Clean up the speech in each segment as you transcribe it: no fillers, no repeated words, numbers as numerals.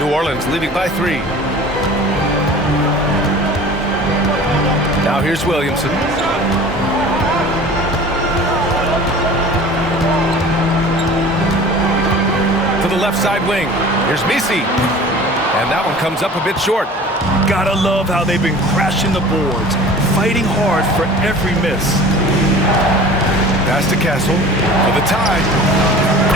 New Orleans leading by 3. Now here's Williamson. To the left side wing. Here's Misi. And that one comes up a bit short. Gotta love how they've been crashing the boards, fighting hard for every miss. Pass to Castle for the tie.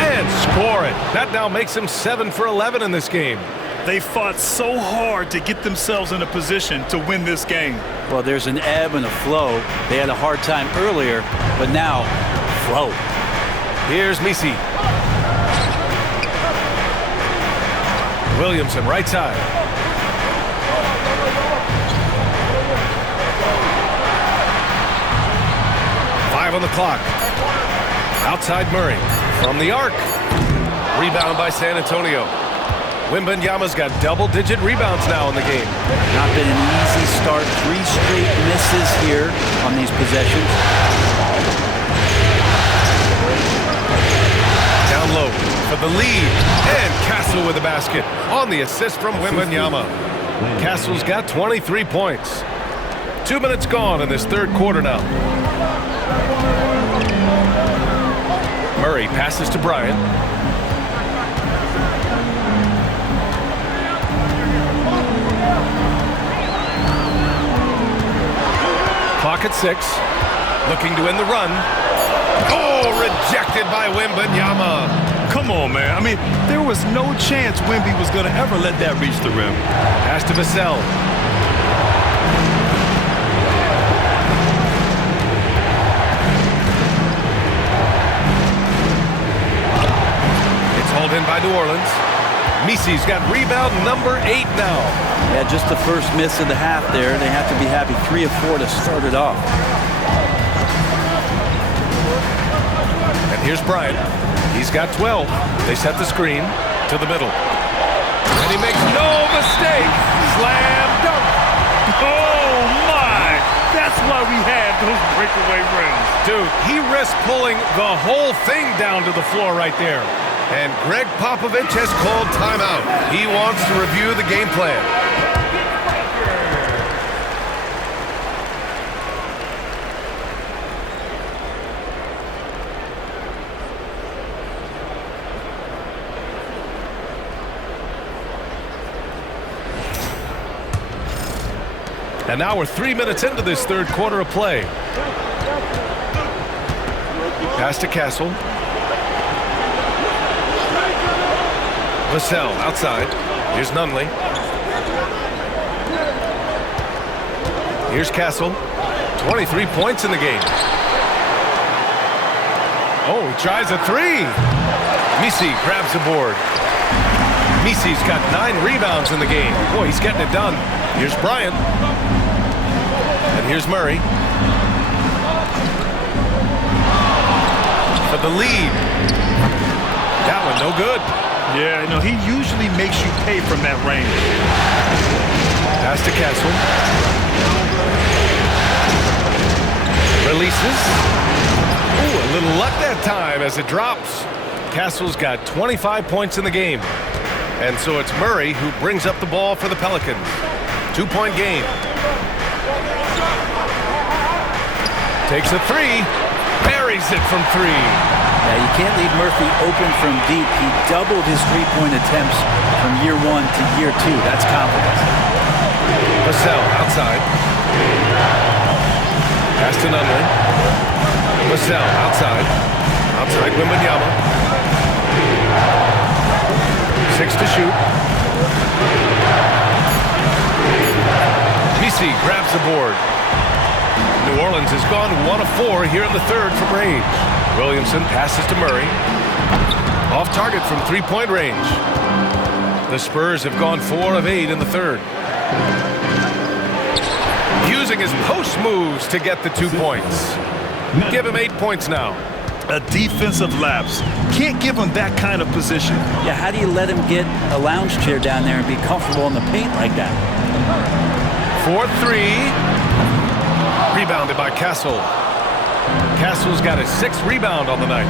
And score it. That now makes him 7 for 11 in this game. They fought so hard to get themselves in a position to win this game. Well, there's an ebb and a flow. They had a hard time earlier, but now, flow. Here's Misi. Williamson, right side. On the clock. Outside Murray. From the arc. Rebound by San Antonio. Wembanyama's got double-digit rebounds now in the game. Not been an easy start. 3 straight misses here on these possessions. Down low for the lead. And Castle with the basket on the assist from Wembanyama. Castle's got 23 points. 2 minutes gone in this third quarter now. Murray passes to Bryant. Clock at 6. Looking to end the run. Oh, rejected by Wembanyama. Come on, man. I mean, there was no chance Wemby was going to ever let that reach the rim. Pass to Vassell. In by New Orleans. Misi's got rebound number 8 now. Yeah, just the first miss of the half there. They have to be happy. 3 of 4 to start it off. And here's Bryant. He's got 12. They set the screen to the middle. And he makes no mistake. Slam dunk. Oh, my. That's why we had those breakaway rims. Dude, he risked pulling the whole thing down to the floor right there. And Greg Popovich has called timeout. He wants to review the game plan. And now we're 3 minutes into this third quarter of play. Pass to Castle. Vassell outside. Here's Nunley. Here's Castle. 23 points in the game. Oh, he tries a 3. Misi grabs the board. Misi's got 9 rebounds in the game. Boy, he's getting it done. Here's Bryant. And here's Murray. For the lead. That one no good. Yeah, you know, he usually makes you pay from that range. Pass to Castle. Releases. Ooh, a little luck that time as it drops. Castle's got 25 points in the game. And so it's Murray who brings up the ball for the Pelicans. 2-point game. Takes a 3. Buries it from 3. Yeah, you can't leave Murphy open from deep. He doubled his three-point attempts from year 1 to year 2. That's confidence. Vassell outside. Pass to Nunley. Vassell outside. Outside Wembanyama. 6 to shoot. Misi grabs the board. New Orleans has gone 1 of 4 here in the third from range. Williamson passes to Murray. Off target from 3-point range. The Spurs have gone 4 of 8 in the third. Using his post moves to get the 2 points. Give him 8 points now. A defensive lapse. Can't give him that kind of position. Yeah, how do you let him get a lounge chair down there and be comfortable in the paint like that? 4-3. Rebounded by Castle. Castle's got his 6th rebound on the night.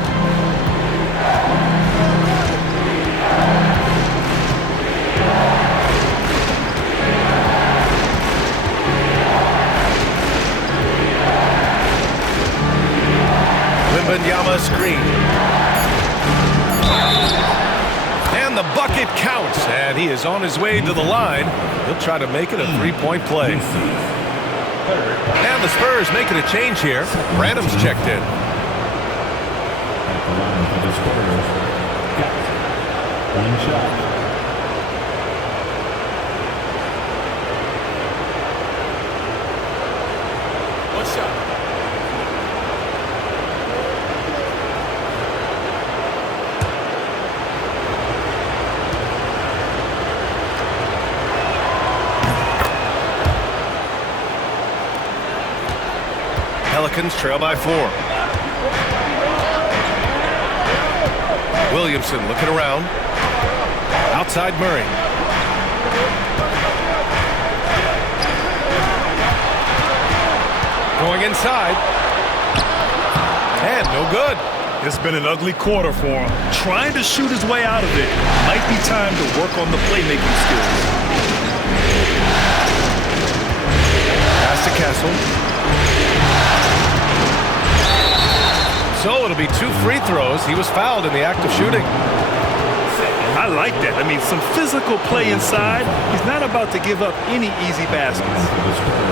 bucket counts, and he is on his way to the line. He'll try to make it a three-point play. And the Spurs making a change here. Branham's checked in. At the line for the Spurs, one shot. Pelicans trail by 4. Williamson looking around. Outside Murray. Going inside. And no good. It's been an ugly quarter for him. Trying to shoot his way out of it. Might be time to work on the playmaking skills. Pass to Castle. So it'll be 2 free throws. He was fouled in the act of shooting. I like that. I mean, some physical play inside. He's not about to give up any easy baskets.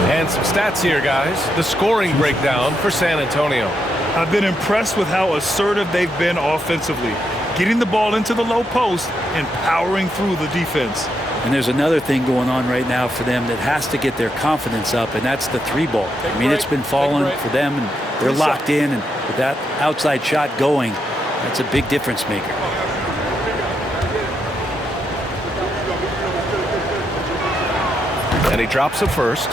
And some stats here, guys. The scoring breakdown for San Antonio. I've been impressed with how assertive they've been offensively. Getting the ball into the low post and powering through the defense. And there's another thing going on right now for them that has to get their confidence up, and that's the 3-ball. I mean, it's been falling for them, and they're locked in, and with that outside shot going, that's a big difference maker. And he drops the first.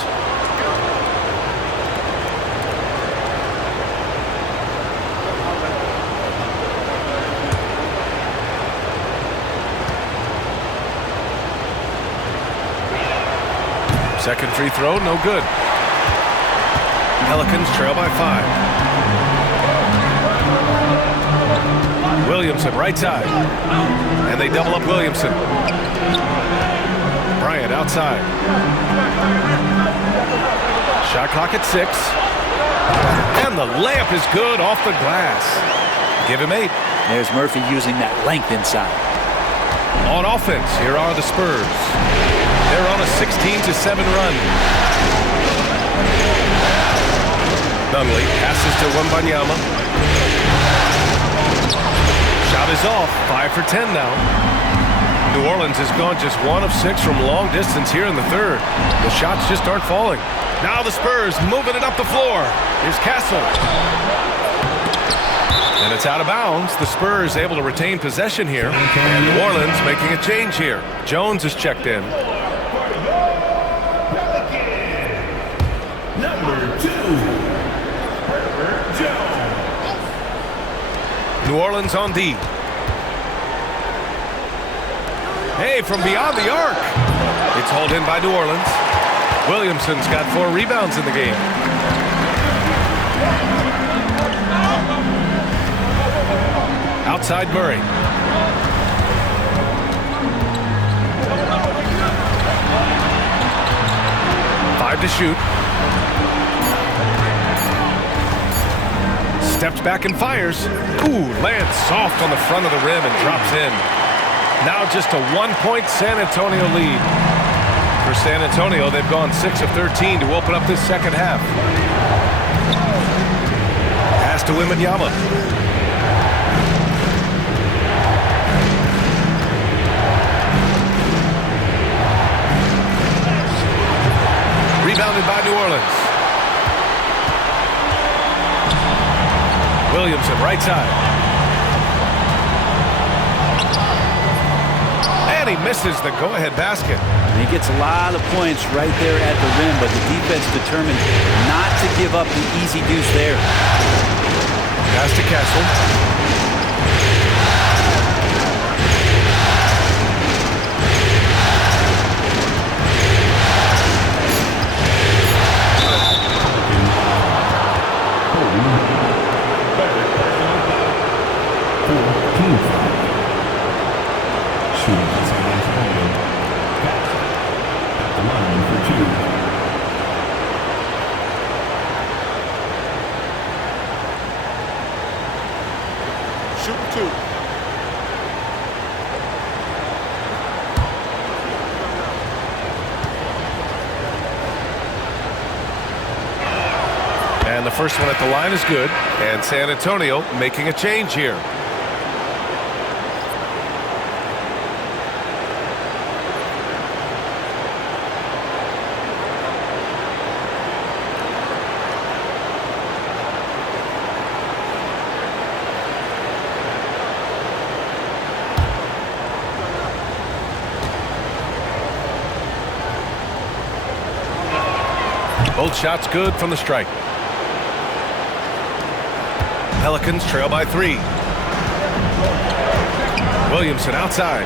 Second free throw, no good. Pelicans trail by 5. Williamson, right side. And they double up Williamson. Bryant outside. Shot clock at 6. And the layup is good off the glass. Give him 8. There's Murphy using that length inside. On offense, here are the Spurs. They're on a 16-7 run. Nunley passes to Wembanyama. Shot is off. 5 for 10 now. New Orleans has gone just 1 of 6 from long distance here in the third. The shots just aren't falling. Now the Spurs moving it up the floor. Here's Castle. And it's out of bounds. The Spurs able to retain possession here. And New Orleans making a change here. Jones is checked in. New Orleans on D. Hey, from beyond the arc. It's hauled in by New Orleans. Williamson's got 4 rebounds in the game. Outside Murray. Five to shoot. Steps back and fires. Ooh, lands soft on the front of the rim and drops in. Now just a 1-point San Antonio lead. For San Antonio, they've gone 6 of 13 to open up this second half. Pass to Wembanyama. Rebounded by New Orleans. Williamson, right side. And he misses the go-ahead basket. And he gets a lot of points right there at the rim, but the defense determined not to give up the easy deuce there. Pass to Castle. the first one at the line is good, and San Antonio making a change here. Both shots good from the strike. Pelicans trail by 3. Williamson outside.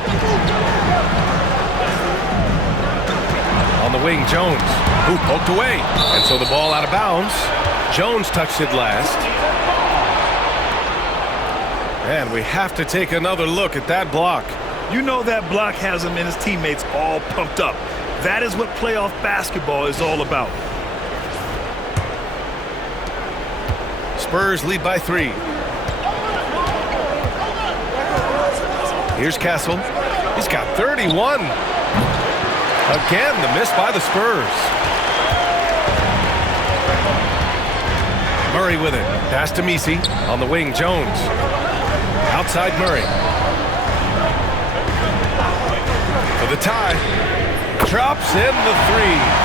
On the wing, Jones, who poked away. And so the ball out of bounds. Jones touched it last. And we have to take another look at that block. You know that block has him and his teammates all pumped up. That is what playoff basketball is all about. Spurs lead by 3. Here's Castle. He's got 31. Again, the miss by the Spurs. Murray with it. Pass to Messi. On the wing, Jones. Outside Murray. For the tie. Drops in the 3.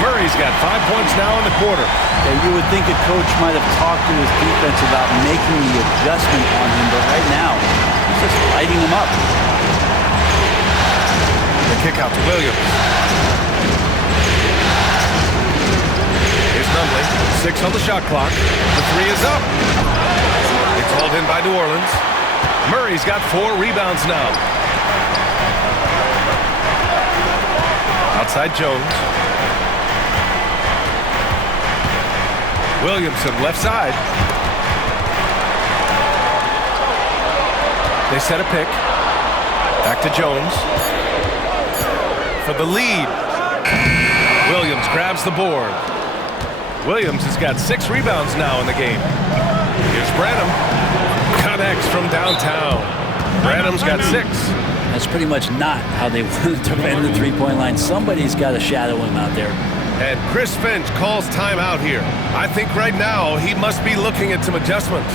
Murray's got 5 points now in the quarter. Yeah, you would think a coach might have talked to his defense about making the adjustment on him, but right now, he's just lighting him up. The kick out to Williams. Here's Nunley. 6 on the shot clock. The 3 is up. It's hauled in by New Orleans. Murray's got 4 rebounds now. Outside Jones. Williamson left side. They set a pick. Back to Jones. For the lead. Williams grabs the board. Williams has got 6 rebounds now in the game. Here's Branham. Connects from downtown. Branham's got 6. That's pretty much not how they wanted to end the three-point line. Somebody's got to shadow him out there. And Chris Finch calls timeout here. I think right now he must be looking at some adjustments.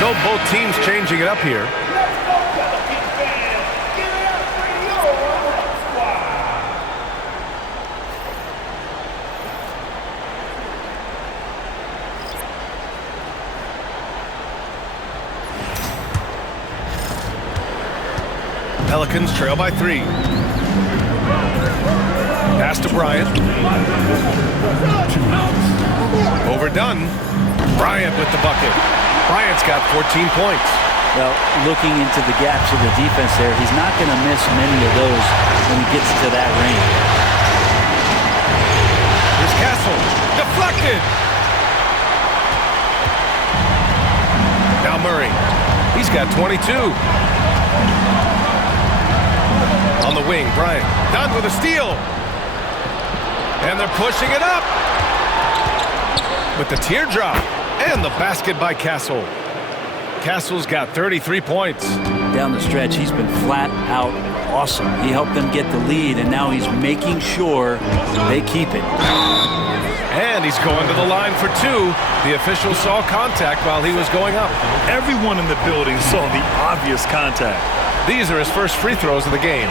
So both teams changing it up here. Pelicans trail by 3. Pass to Bryant. Overdone. Bryant with the bucket. Bryant's got 14 points. Well, looking into the gaps of the defense there, he's not going to miss many of those when he gets to that range. Here's Castle. Deflected. Now Murray. He's got 22. On the wing, Bryant. Done with a steal. And they're pushing it up. With the teardrop. And the basket by Castle. Castle's got 33 points. down the stretch, he's been flat out awesome. He helped them get the lead, and now he's making sure they keep it. And he's going to the line for two. The official saw contact while he was going up. Everyone in the building saw the obvious contact. These are his first free throws of the game.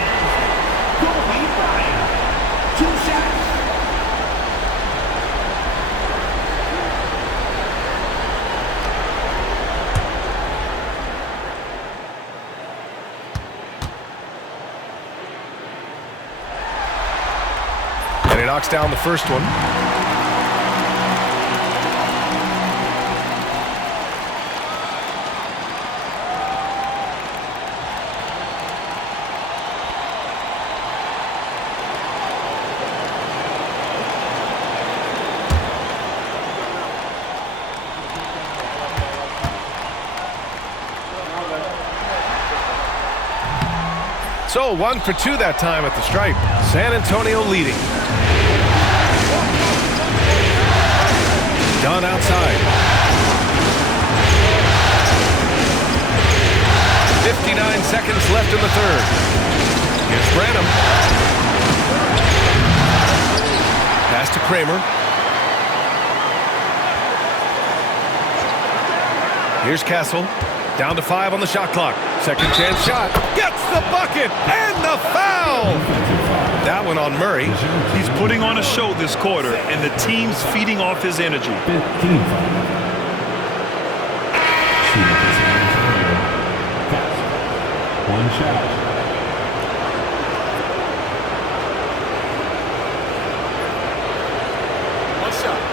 And he knocks down the first one. So 1 for 2 that time at the stripe. San Antonio leading. Dunn outside. 59 seconds left in the third. Here's Branham. Pass to Kramer. Here's Castle. Down to 5 on the shot clock. Second chance shot. Gets the bucket and the foul. That one on Murray. He's putting on a show this quarter, and the team's feeding off his energy. 15. One shot. One shot.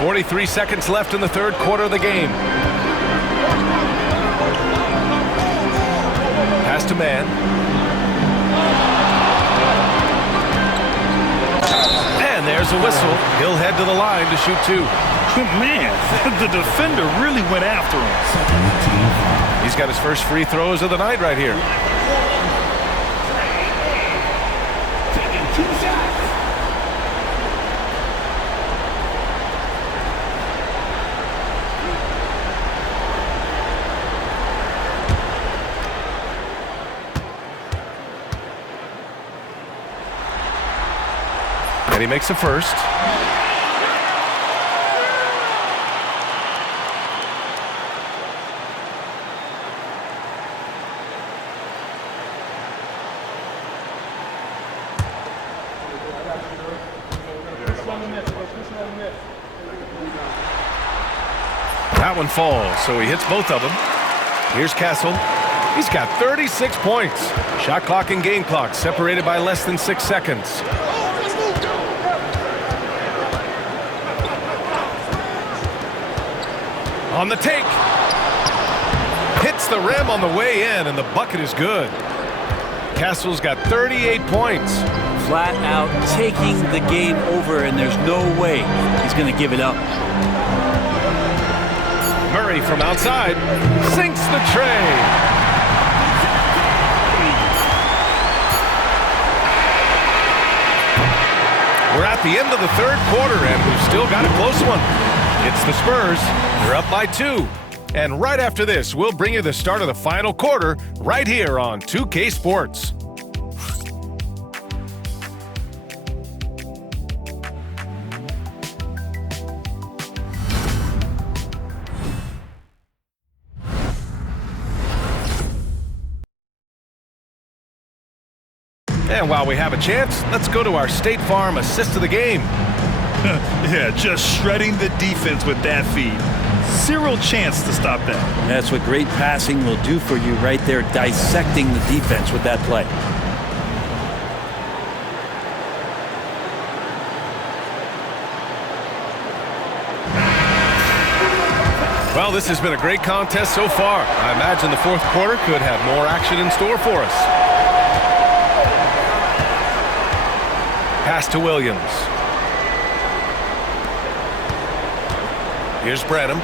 .43 seconds left in the third quarter of the game. Pass to Man. And there's a whistle. He'll head to the line to shoot two. Man, the defender really went after him. He's got his first free throws of the night right here. And he makes a first. That one falls, so he hits both of them. Here's Castle. He's got 36 points. Shot clock and game clock separated by less than 6 seconds. On the take. Hits the rim on the way in, and the bucket is good. Castle's got 38 points. Flat out taking the game over, and there's no way he's going to give it up. Murray from outside sinks the tray. We're at the end of the third quarter, and we've still got a close one. It's the Spurs. They're up by 2. And right after this, we'll bring you the start of the final quarter right here on 2K Sports. And while we have a chance, let's go to our State Farm assist of the game. Yeah, just shredding the defense with that feed. Zero chance to stop that. That's what great passing will do for you right there, dissecting the defense with that play. Well, this has been a great contest so far. I imagine the fourth quarter could have more action in store for us. Pass to Williams. Here's Branham.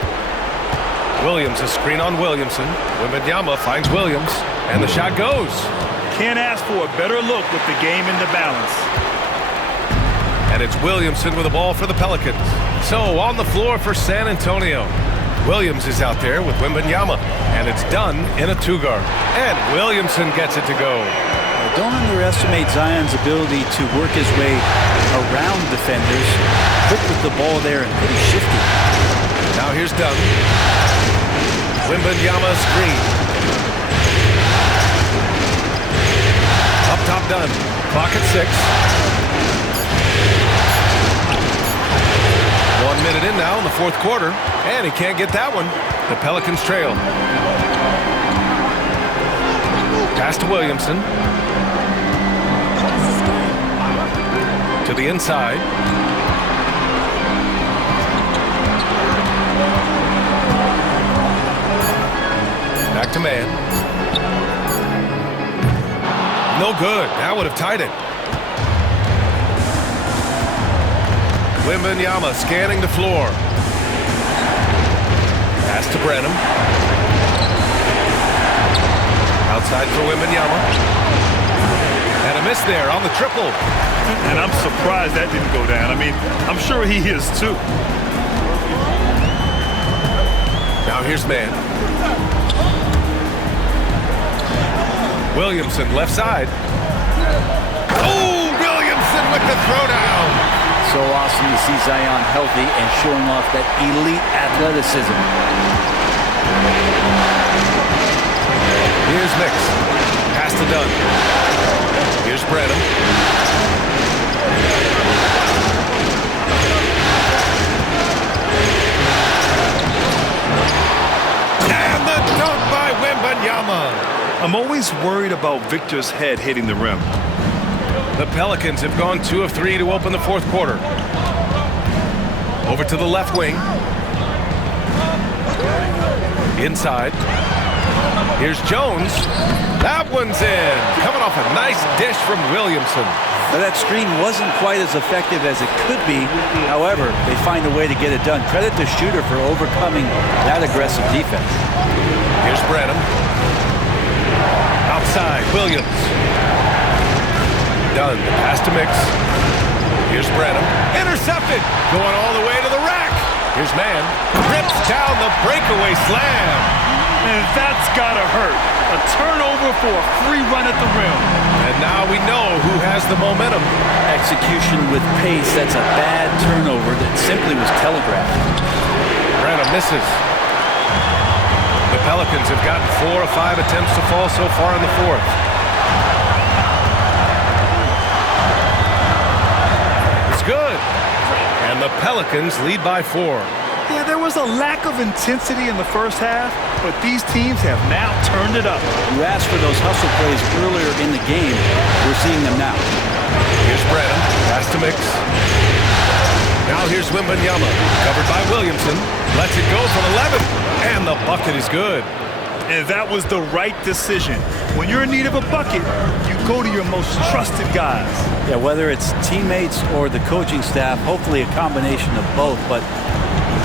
Williams, a screen on Williamson. Wembanyama finds Williams, and the shot goes. Can't ask for a better look with the game in the balance. And it's Williamson with the ball for the Pelicans. So on the floor for San Antonio. Williams is out there with Wembanyama, and it's done in a two-guard. And Williamson gets it to go. Don't underestimate Zion's ability to work his way around defenders. Quick with the ball there and pretty shifty. Now here's Dunn. Wembanyama screen. Up top Dunn. Clock at 6. 1 minute in now in the fourth quarter, and he can't get that one. The Pelicans trail. Pass to Williamson. To the inside. Back to man. No good. That would have tied it. Wembanyama scanning the floor. Pass to Brenham. Outside for Wembanyama. And a miss there on the triple. And I'm surprised that didn't go down. I mean, I'm sure he is too. Now here's man. Williamson left side. Oh, Williamson with the throwdown. So awesome to see Zion healthy and showing off that elite athleticism. Here's Mix. Pass to Dunn. Here's Brenham. And the dunk by Wembanyama. I'm always worried about Victor's head hitting the rim. The Pelicans have gone 2 of 3 to open the fourth quarter. Over to the left wing. Inside. Here's Jones. That one's in. Coming off a nice dish from Williamson. But that screen wasn't quite as effective as it could be. However, they find a way to get it done. Credit the shooter for overcoming that aggressive defense. Here's Brenham. Outside, Williams. Dunn, pass to Mix. Here's Brenham. Intercepted. Going all the way to the rack. Here's man. Rips down the breakaway slam. And that's gotta hurt. A turnover for a free run at the rim. And now we know who has the momentum. Execution with pace. That's a bad turnover that simply was telegraphed. Brenham misses. The Pelicans have gotten 4 of 5 attempts to fall so far in the fourth. It's good. And the Pelicans lead by 4. Yeah, there was a lack of intensity in the first half, but these teams have now turned it up. You asked for those hustle plays earlier in the game. We're seeing them now. Here's Brenham. Pass to Mix. Now here's Wembanyama. Covered by Williamson. Lets it go from 11. And the bucket is good. And that was the right decision. When you're in need of a bucket, you go to your most trusted guys. Yeah, whether it's teammates or the coaching staff, hopefully a combination of both, but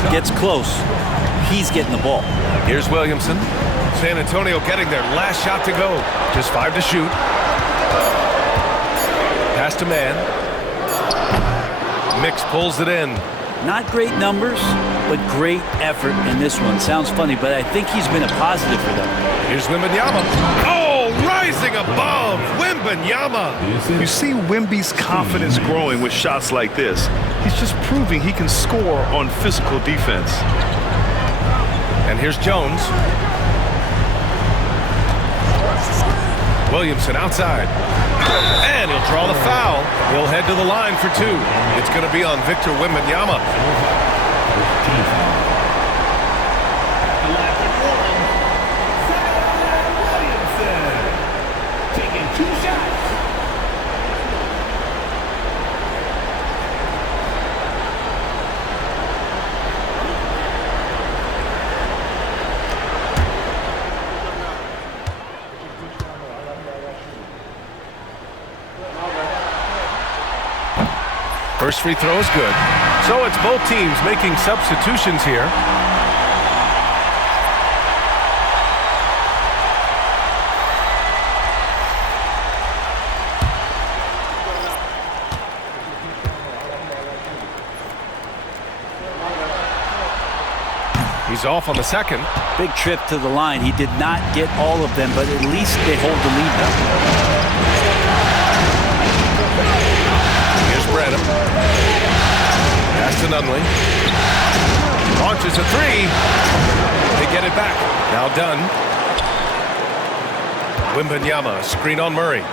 gets close, he's getting the ball. Here's Williamson. San Antonio getting their last shot to go. Just 5 to shoot. Pass to man. Mix pulls it in. Not great numbers, but great effort in this one. Sounds funny, but I think he's been a positive for them. Here's Wembanyama. Oh, rising above. Wembanyama. You see Wemby's confidence growing with shots like this. He's just proving he can score on physical defense. And here's Jones. Williamson outside. And he'll draw the foul. He'll head to the line for 2. It's going to be on Victor Wembanyama. Taking 2 shots. First free throw is good. So it's both teams making substitutions here. He's off on the second. Big trip to the line. He did not get all of them, but at least they hold the lead now. Here's Bron. Pass to Nunley. Launches a three. They get it back. Now done. Wembanyama, screen on Murray.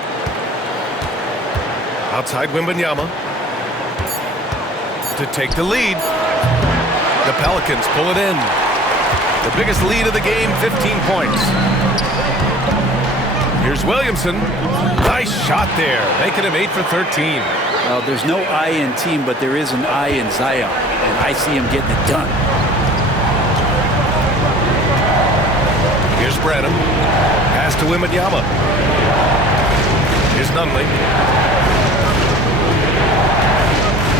Outside Wembanyama. To take the lead. The Pelicans pull it in. The biggest lead of the game, 15 points. Here's Williamson. Nice shot there, making him 8 for 13. Well, there's no I in team, but there is an I in Zion, and I see him getting it done. Here's Bron. Pass to Wembanyama. Here's Nunley.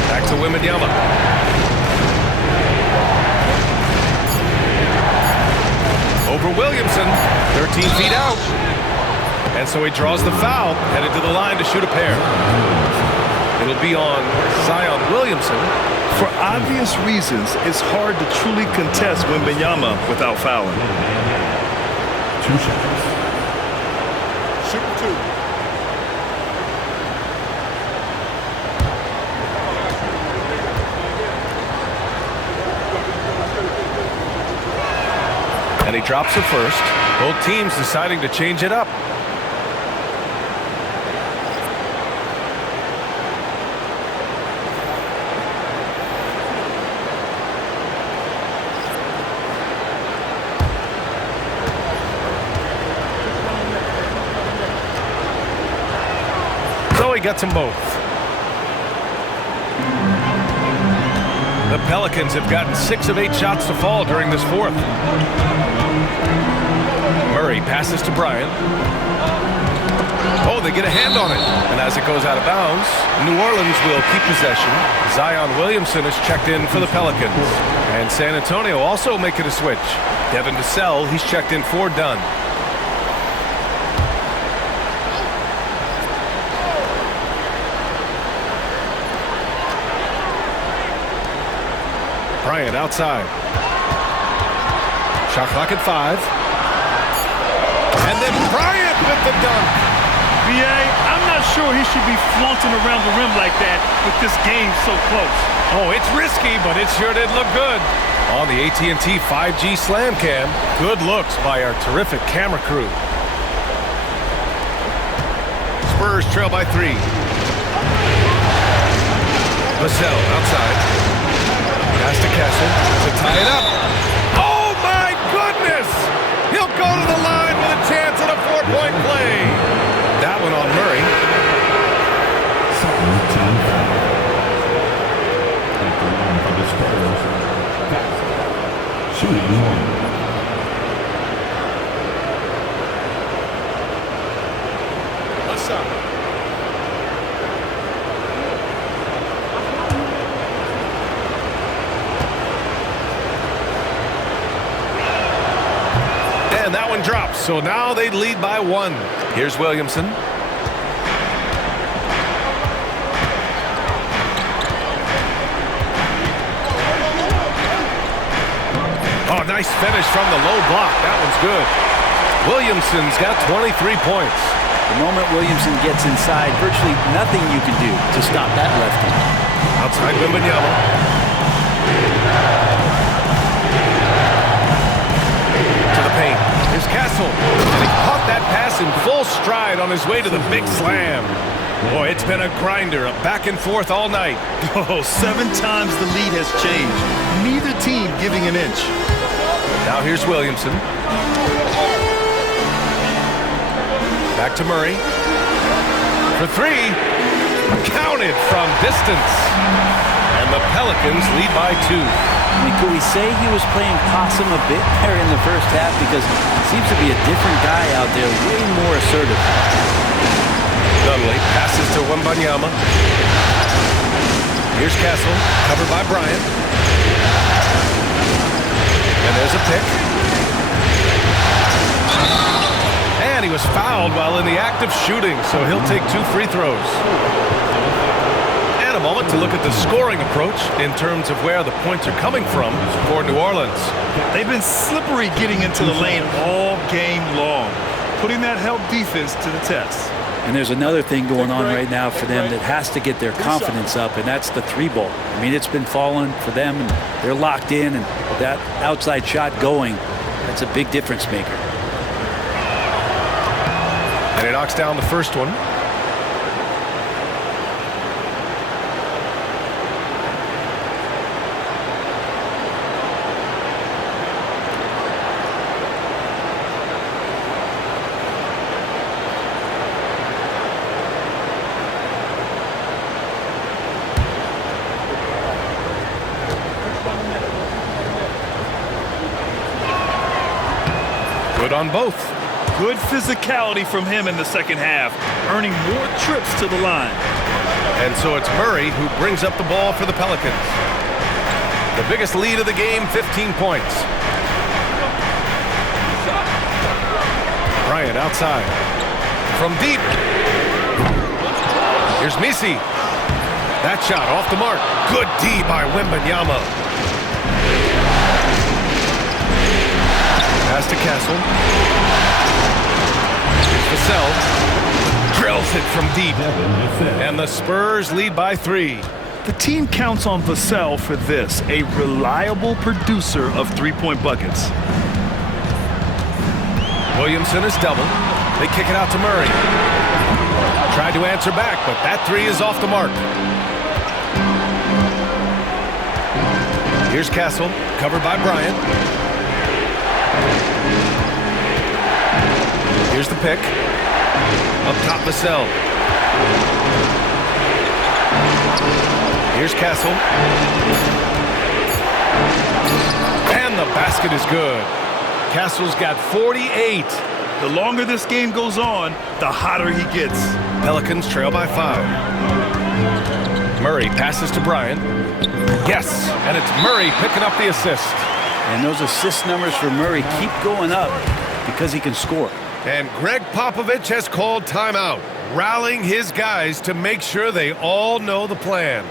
Back to Wembanyama. Over Williamson, 13 feet out. And so he draws the foul, headed to the line to shoot a pair. It'll be on Zion Williamson. For obvious reasons, it's hard to truly contest Wembanyama without fouling. 2 shots. Shoot 2. And he drops it first. Both teams deciding to change it up. So he gets them both. The Pelicans have gotten 6 of 8 shots to fall during this fourth. Murray passes to Bryant. Oh, they get a hand on it. And as it goes out of bounds, New Orleans will keep possession. Zion Williamson is checked in for the Pelicans. And San Antonio also making a switch. Devin Vassell, he's checked in for Dunn. Bryant outside. Shot clock at 5. And then Bryant with the dunk. BA, I'm not sure he should be flaunting around the rim like that with this game so close. Oh, it's risky, but it sure did look good. On the AT&T 5G Slam Cam, good looks by our terrific camera crew. Spurs trail by 3. Vassell outside. Pass to Kessel to tie it up. Oh, my goodness! He'll go to the line with a chance at a 4-point play. That one on Murray. For the Spurs. Shooting 1. And that one drops, so now they lead by 1. Here's Williamson. Oh, nice finish from the low block. That one's good. Williamson's got 23 points. The moment Williamson gets inside, virtually nothing you can do to stop that lefty. Outside Wembanyama. To the paint. Here's Castle. And he caught that pass in full stride on his way to the big slam. Boy, it's been a grinder, a back and forth all night. Oh, 7 times the lead has changed. Neither team giving an inch. Now here's Williamson. Back to Murray. For 3. Counted from distance. And the Pelicans lead by 2. I mean, could we say he was playing possum a bit there in the first half? Because he seems to be a different guy out there, way more assertive. Nunley passes to Wembanyama. Here's Castle, covered by Bryant. And there's a pick. And he was fouled while in the act of shooting, so he'll take 2 free throws. And a moment to look at the scoring approach in terms of where the points are coming from for New Orleans. They've been slippery getting into the lane all game long, putting that help defense to the test. And there's another thing going on right now for them that has to get their confidence up, and that's the three ball. I mean, it's been falling for them, and they're locked in, and that outside shot going, that's a big difference maker. And he knocks down the first one. Good on both. Good physicality from him in the second half, earning more trips to the line. And so it's Murray who brings up the ball for the Pelicans. The biggest lead of the game, 15 points. Bryant outside. From deep. Here's Misi. That shot off the mark. Good D by Wembanyama. Pass to Castle. Vassell drills it from deep. And the Spurs lead by 3. The team counts on Vassell for this, a reliable producer of three-point buckets. Williamson is double. They kick it out to Murray. Tried to answer back, but that three is off the mark. Here's Castle, covered by Bryant. Here's the pick. Up top, Vassell. Here's Castle. And the basket is good. Castle's got 48. The longer this game goes on, the hotter he gets. Pelicans trail by 5. Murray passes to Bryant. Yes, and it's Murray picking up the assist. And those assist numbers for Murray keep going up because he can score. And Greg Popovich has called timeout, rallying his guys to make sure they all know the plan.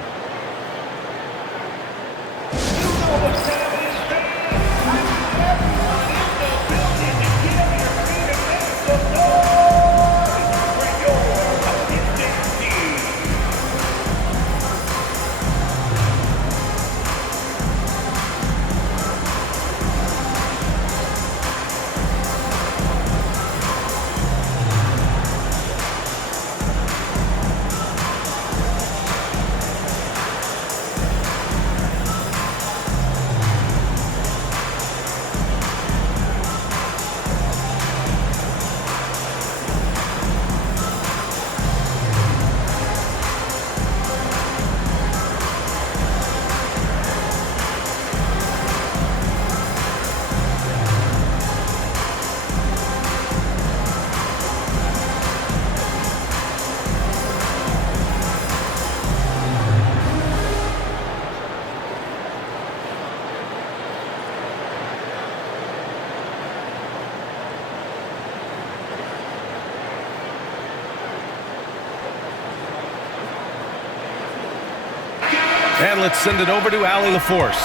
And let's send it over to Allie LaForce.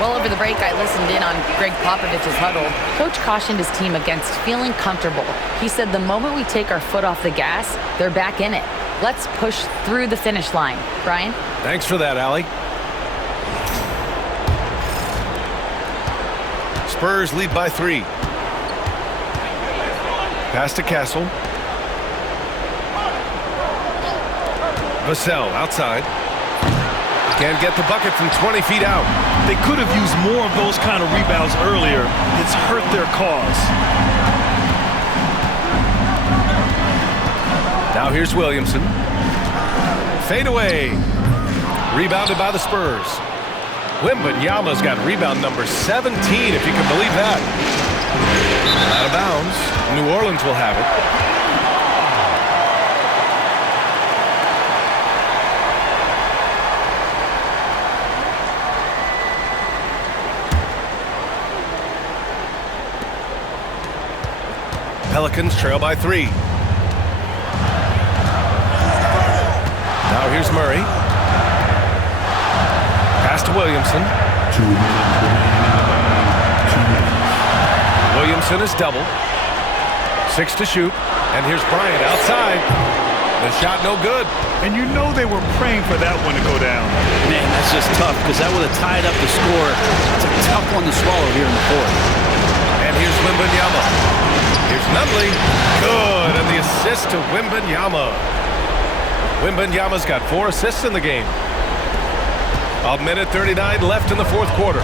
Well, over the break, I listened in on Greg Popovich's huddle. Coach cautioned his team against feeling comfortable. He said the moment we take our foot off the gas, they're back in it. Let's push through the finish line. Brian? Thanks for that, Allie. Spurs lead by 3. Pass to Castle. Vassell outside. Can't get the bucket from 20 feet out. They could have used more of those kind of rebounds earlier. It's hurt their cause. Now here's Williamson. Fade away. Rebounded by the Spurs. Wembanyama's got rebound number 17, if you can believe that. Out of bounds. New Orleans will have it. Pelicans trail by 3. Now here's Murray. Pass to Williamson. 2 minutes remaining. Williamson is double. 6 to shoot. And here's Bryant outside. The shot no good. And you know they were praying for that one to go down. Man, that's just tough because that would have tied up the score. It's a tough one to swallow here in the fourth. And here's Wembanyama. Here's Nunley. Good. And the assist to Wembanyama. Wembanyama's got 4 assists in the game. 1:39 left in the fourth quarter.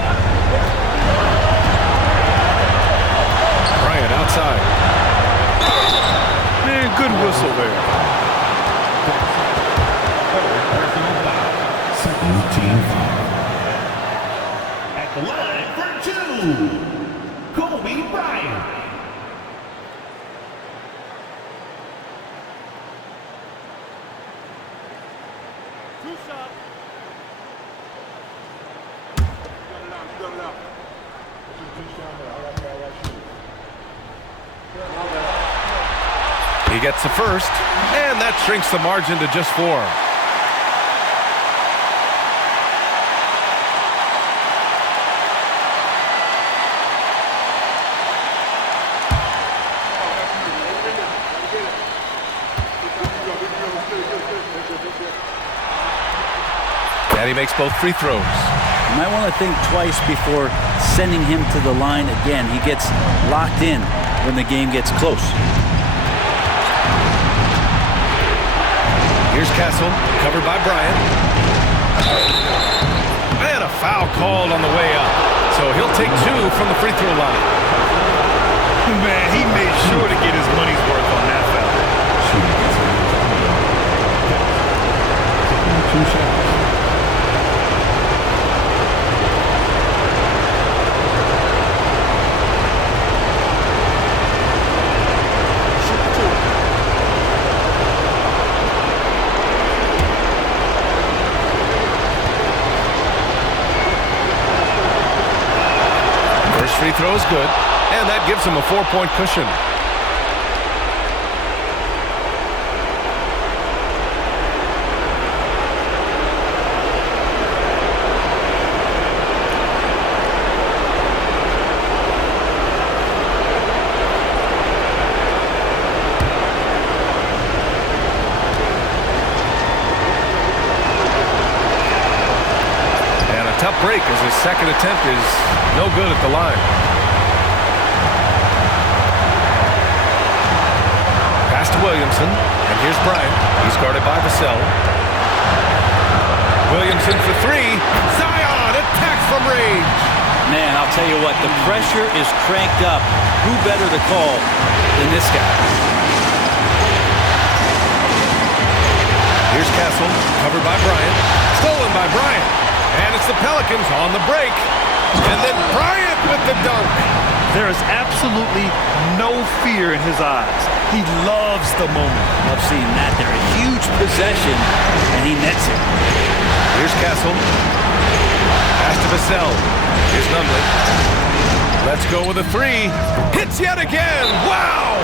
Bryant outside. Man, good whistle there. Second team foul. At the line for 2, Kobe Bryant. He gets the first, and that shrinks the margin to just 4. And he makes both free throws. You might want to think twice before sending him to the line again. He gets locked in when the game gets close. Here's Castle, covered by Bryant. And a foul called on the way up. So he'll take 2 from the free throw line. Man, he made sure to get his money's worth on that foul. 2 shots. Free throw is good, and that gives him a 4-point cushion. And a tough break as his second attempt is no good at the line. Pass to Williamson, and here's Bryant. He's guarded by Vassell. Williamson for 3. Zion attacks from range. Man, I'll tell you what, the pressure is cranked up. Who better to call than this guy? Here's Castle, covered by Bryant. Stolen by Bryant. And it's the Pelicans on the break. And then Bryant with the dunk. There is absolutely no fear in his eyes. He loves the moment. Love seeing that there. A huge possession, and he nets it. Here's Castle. Pass to Vassell. Here's Nunley. Let's go with a 3. Hits yet again. Wow!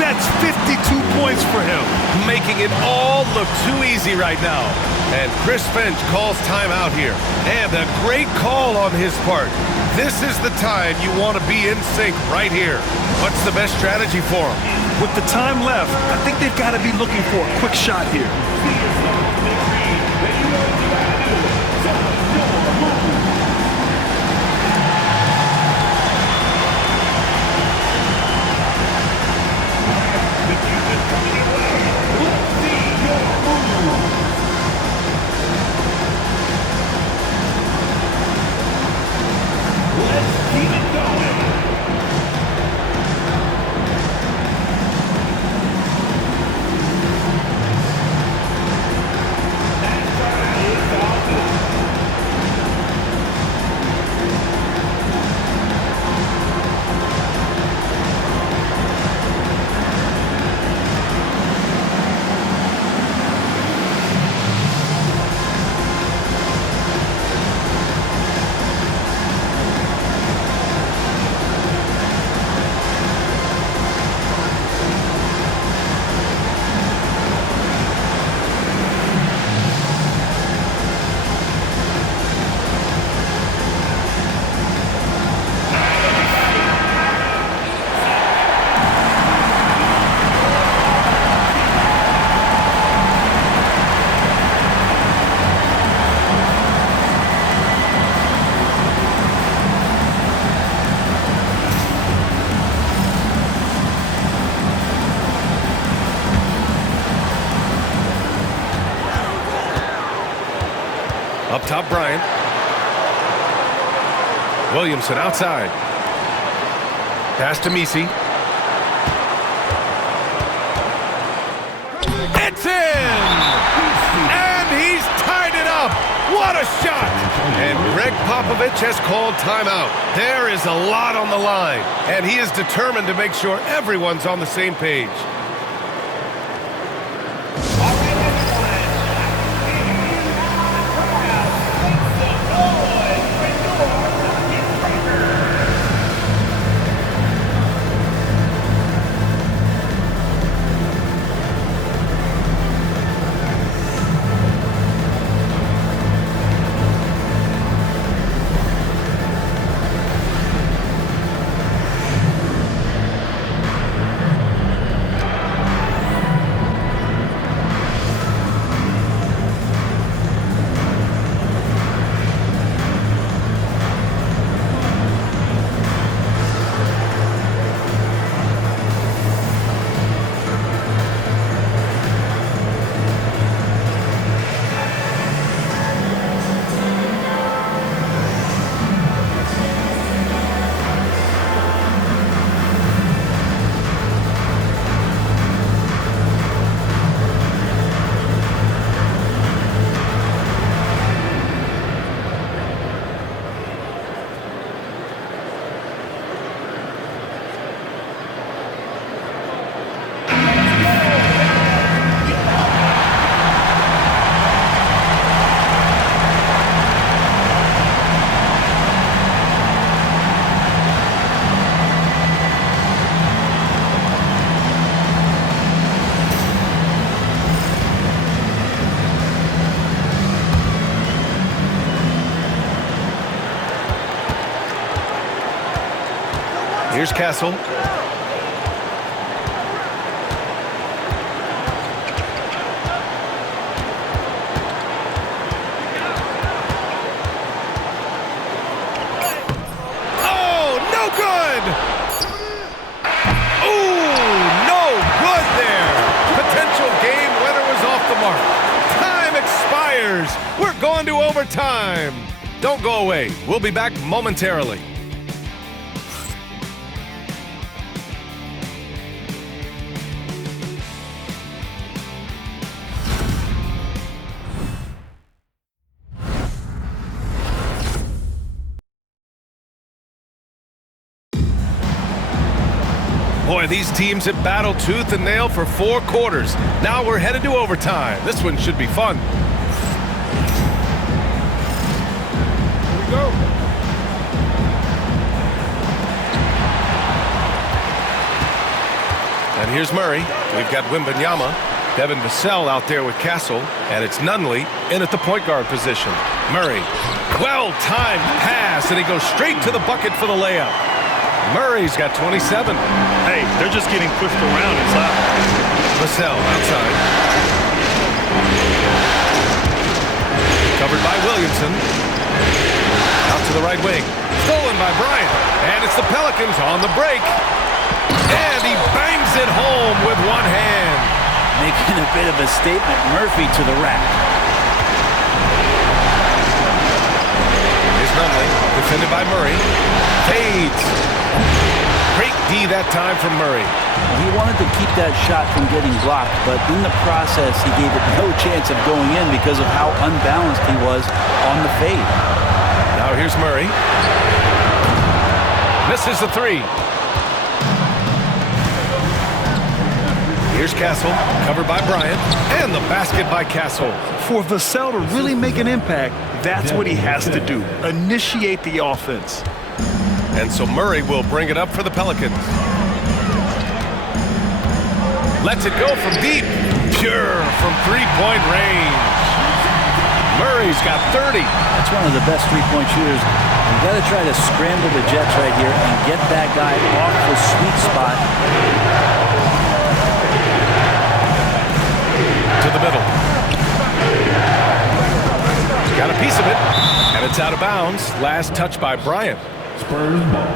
That's 52 points for him. Making it all look too easy right now. And Chris Finch calls timeout here. And a great call on his part. This is the time you want to be in sync right here. What's the best strategy for him? With the time left, I think they've got to be looking for a quick shot here. Up top, Bryant. Williamson outside. Pass to Misi. It's in! And he's tied it up! What a shot! And Greg Popovich has called timeout. There is a lot on the line, and he is determined to make sure everyone's on the same page. Here's Castle. Oh, no good! Oh, no good there! Potential game winner was off the mark. Time expires. We're going to overtime. Don't go away. We'll be back momentarily. Boy, these teams have battled tooth and nail for 4 quarters. Now we're headed to overtime. This one should be fun. Here we go. And here's Murray. We've got Wembanyama. Devin Vassell out there with Castle. And it's Nunley in at the point guard position. Murray. Well-timed pass, and he goes straight to the bucket for the layup. Murray's got 27. Hey, they're just getting pushed around inside. Vassell outside. Covered by Williamson. Out to the right wing. Stolen by Bryant. And it's the Pelicans on the break. And he bangs it home with one hand. Making a bit of a statement. Murphy to the rack. Here's Nunley. Defended by Murray. Fades. Great D that time from Murray. He wanted to keep that shot from getting blocked, but in the process, he gave it no chance of going in because of how unbalanced he was on the fade. Now here's Murray. Misses the 3. Here's Castle, covered by Bryant, and the basket by Castle. For Vassell to really make an impact, that's what he has to do. Initiate the offense. And so Murray will bring it up for the Pelicans. Lets it go from deep. Pure from three-point range. Murray's got 30. That's one of the best three-point shooters. You've got to try to scramble the Jets right here and get that guy off the sweet spot. To the middle. Got a piece of it. And it's out of bounds. Last touch by Bryant. Spurs ball.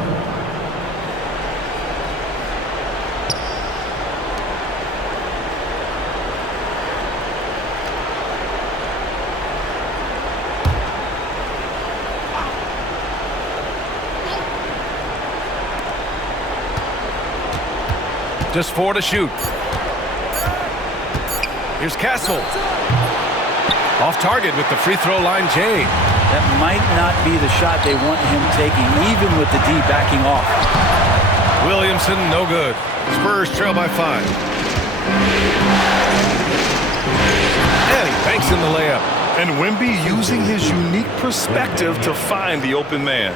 Just 4 to shoot. Here's Castle. Off target with the free throw line, Jay. That might not be the shot they want him taking, even with the D backing off. Williamson, no good. Spurs trail by 5. And he banks in the layup. And Wemby using his unique perspective to find the open man.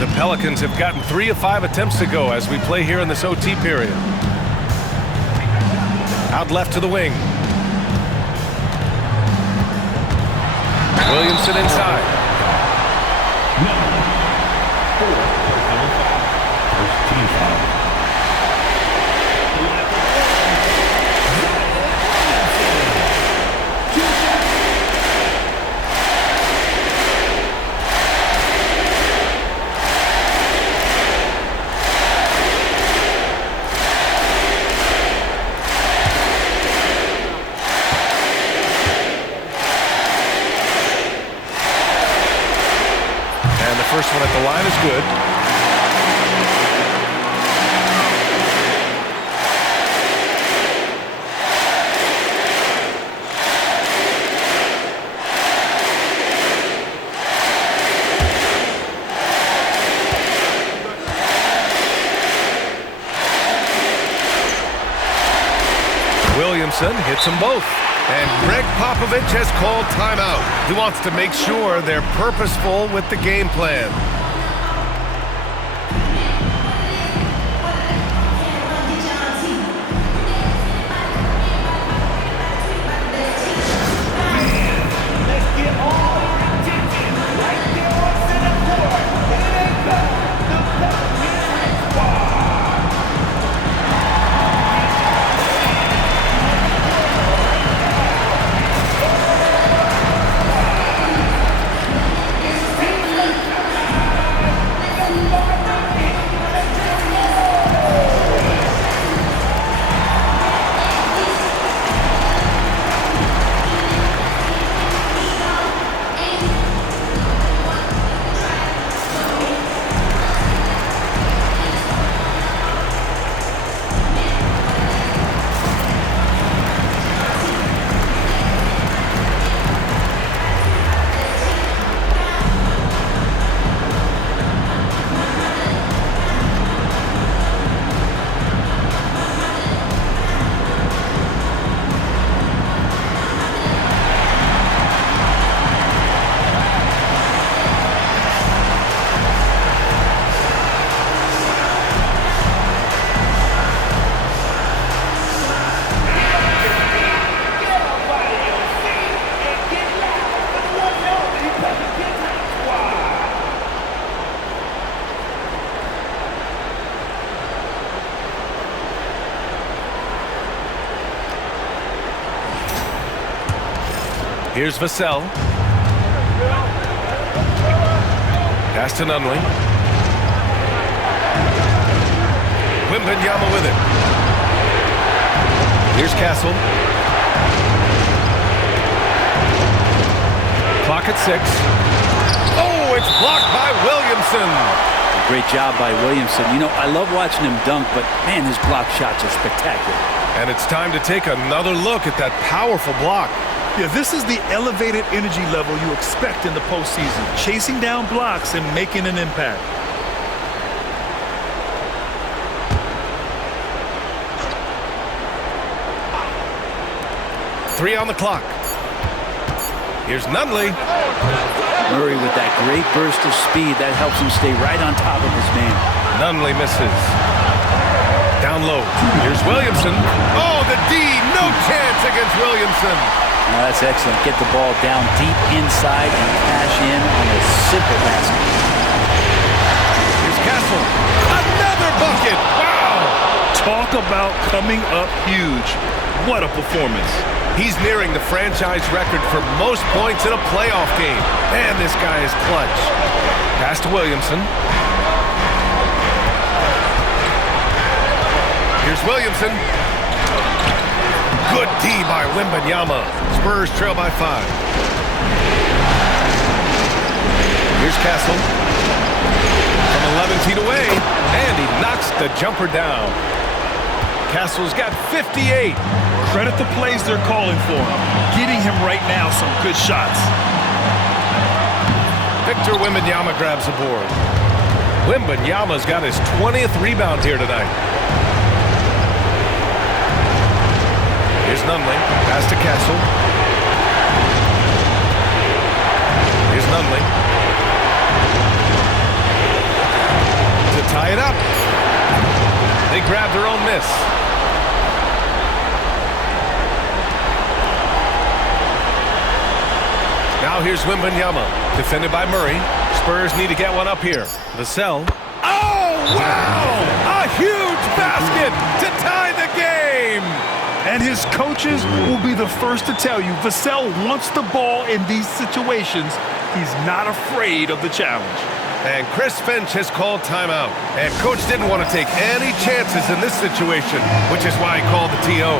The Pelicans have gotten 3 of 5 attempts to go as we play here in this OT period. Out left to the wing. Williamson inside. First team foul. First one at the line is good. Williamson hits them both. And Greg Popovich has called timeout. He wants to make sure they're purposeful with the game plan. Here's Vassell. Pass to Nunley. Wembanyama with it. Here's Castle. Clock at 6. Oh, it's blocked by Williamson. Great job by Williamson. You know, I love watching him dunk, but man, his block shots are spectacular. And it's time to take another look at that powerful block. Yeah, this is the elevated energy level you expect in the postseason. Chasing down blocks and making an impact. Three on the clock. Here's Nunley. Murray with that great burst of speed. That helps him stay right on top of his man. Nunley misses. Down low. Here's Williamson. Oh, the D. No chance against Williamson. Oh, that's excellent. Get the ball down deep inside and cash in on a simple basket. Here's Castle. Another bucket. Wow. Talk about coming up huge. What a performance. He's nearing the franchise record for most points in a playoff game. Man, this guy is clutch. Pass to Williamson. Here's Williamson. Good D by Wembanyama. Spurs trail by 5. Here's Castle. From 11 feet away. And he knocks the jumper down. Castle's got 58. Credit the plays they're calling for him. Getting him right now some good shots. Victor Wembanyama grabs the board. Wembanyama's got his 20th rebound here tonight. Here's Nunley. Pass to Castle. Here's Nunley. To tie it up. They grab their own miss. Now here's Wembanyama. Defended by Murray. Spurs need to get one up here. Vassell. Oh, wow! A huge basket to tie the game! And his coaches will be the first to tell you, Vassell wants the ball in these situations. He's not afraid of the challenge. And Chris Finch has called timeout. And coach didn't want to take any chances in this situation, which is why he called the TO.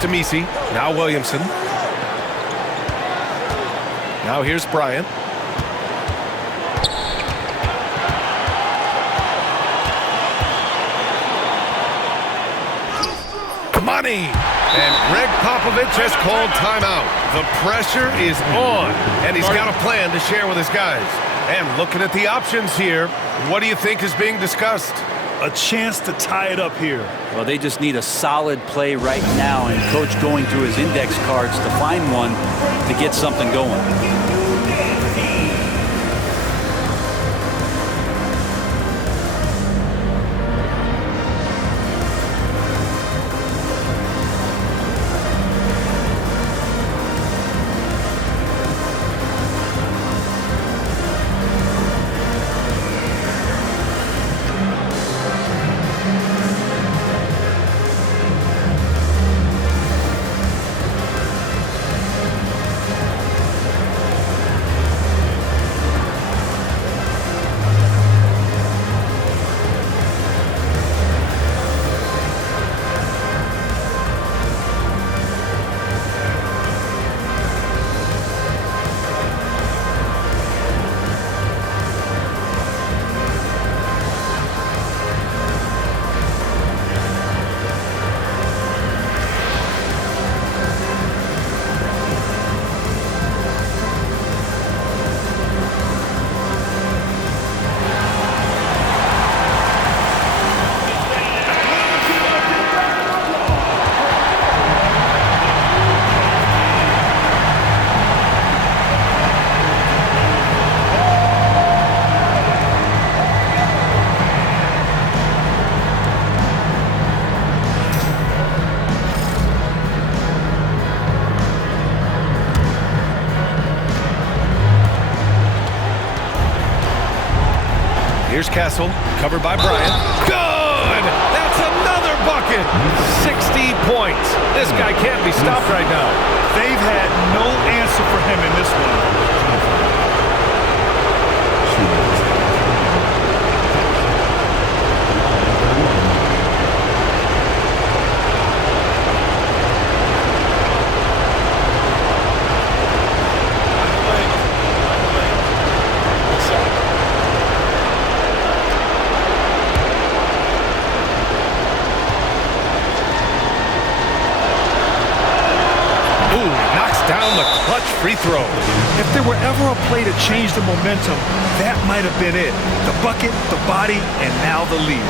To Messi. Now Williamson. Now here's Bryant. Money! And Greg Popovich has called timeout. The pressure is on, and he's got a plan to share with his guys. And looking at the options here, what do you think is being discussed? A chance to tie it up here. Well, they just need a solid play right now, and coach going through his index cards to find one to get something going. Here's Castle, covered by Bryant. Good! That's another bucket! 60 points. This guy can't be stopped right now. They've had no answer for him in this one. clutch free throw. If there were ever a play to change the momentum, that might have been it. The bucket, the body, and now the lead.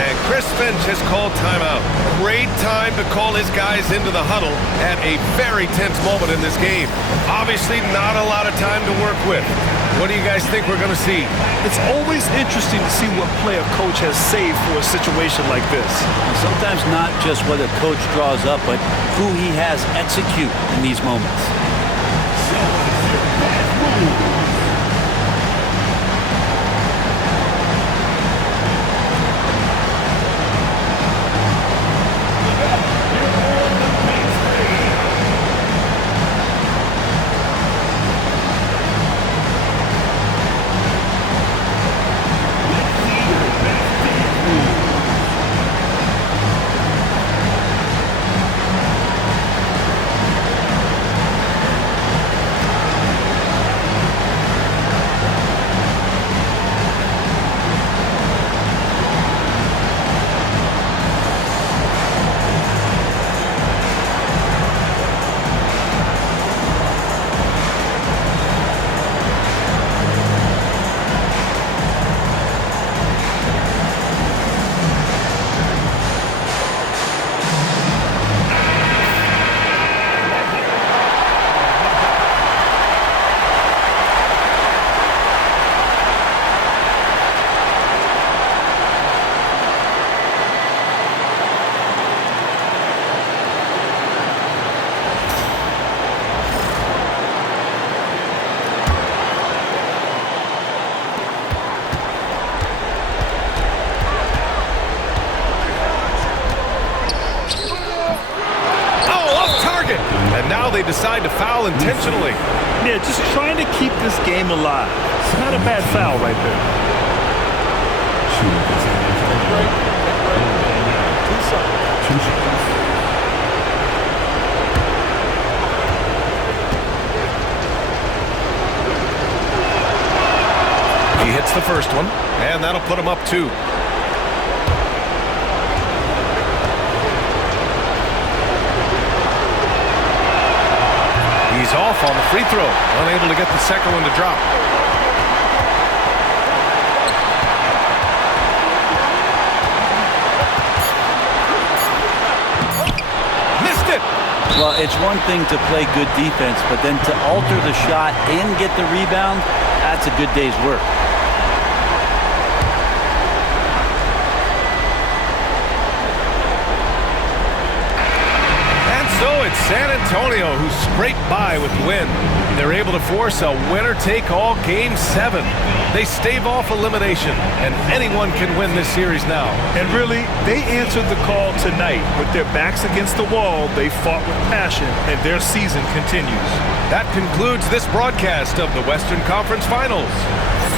And Chris Finch has called timeout. Great time to call his guys into the huddle at a very tense moment in this game. Obviously not a lot of time to work with. What do you guys think we're going to see? It's always interesting to see what play a coach has saved for a situation like this. And sometimes not just what a coach draws up, but who he has execute in these moments. They decide to foul intentionally. Yeah, just trying to keep this game alive. It's not a bad foul right there. He hits the first one, and that'll put him up 2. He's off on the free throw, unable to get the second one to drop. Missed it! Well, it's one thing to play good defense, but then to alter the shot and get the rebound, that's a good day's work. So it's San Antonio who scraped by with the win. They're able to force a winner-take-all Game 7. They stave off elimination, and anyone can win this series now. And really, they answered the call tonight. With their backs against the wall, they fought with passion, and their season continues. That concludes this broadcast of the Western Conference Finals.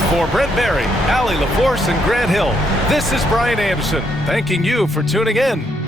For Brent Barry, Allie LaForce, and Grant Hill, this is Brian Anderson, thanking you for tuning in.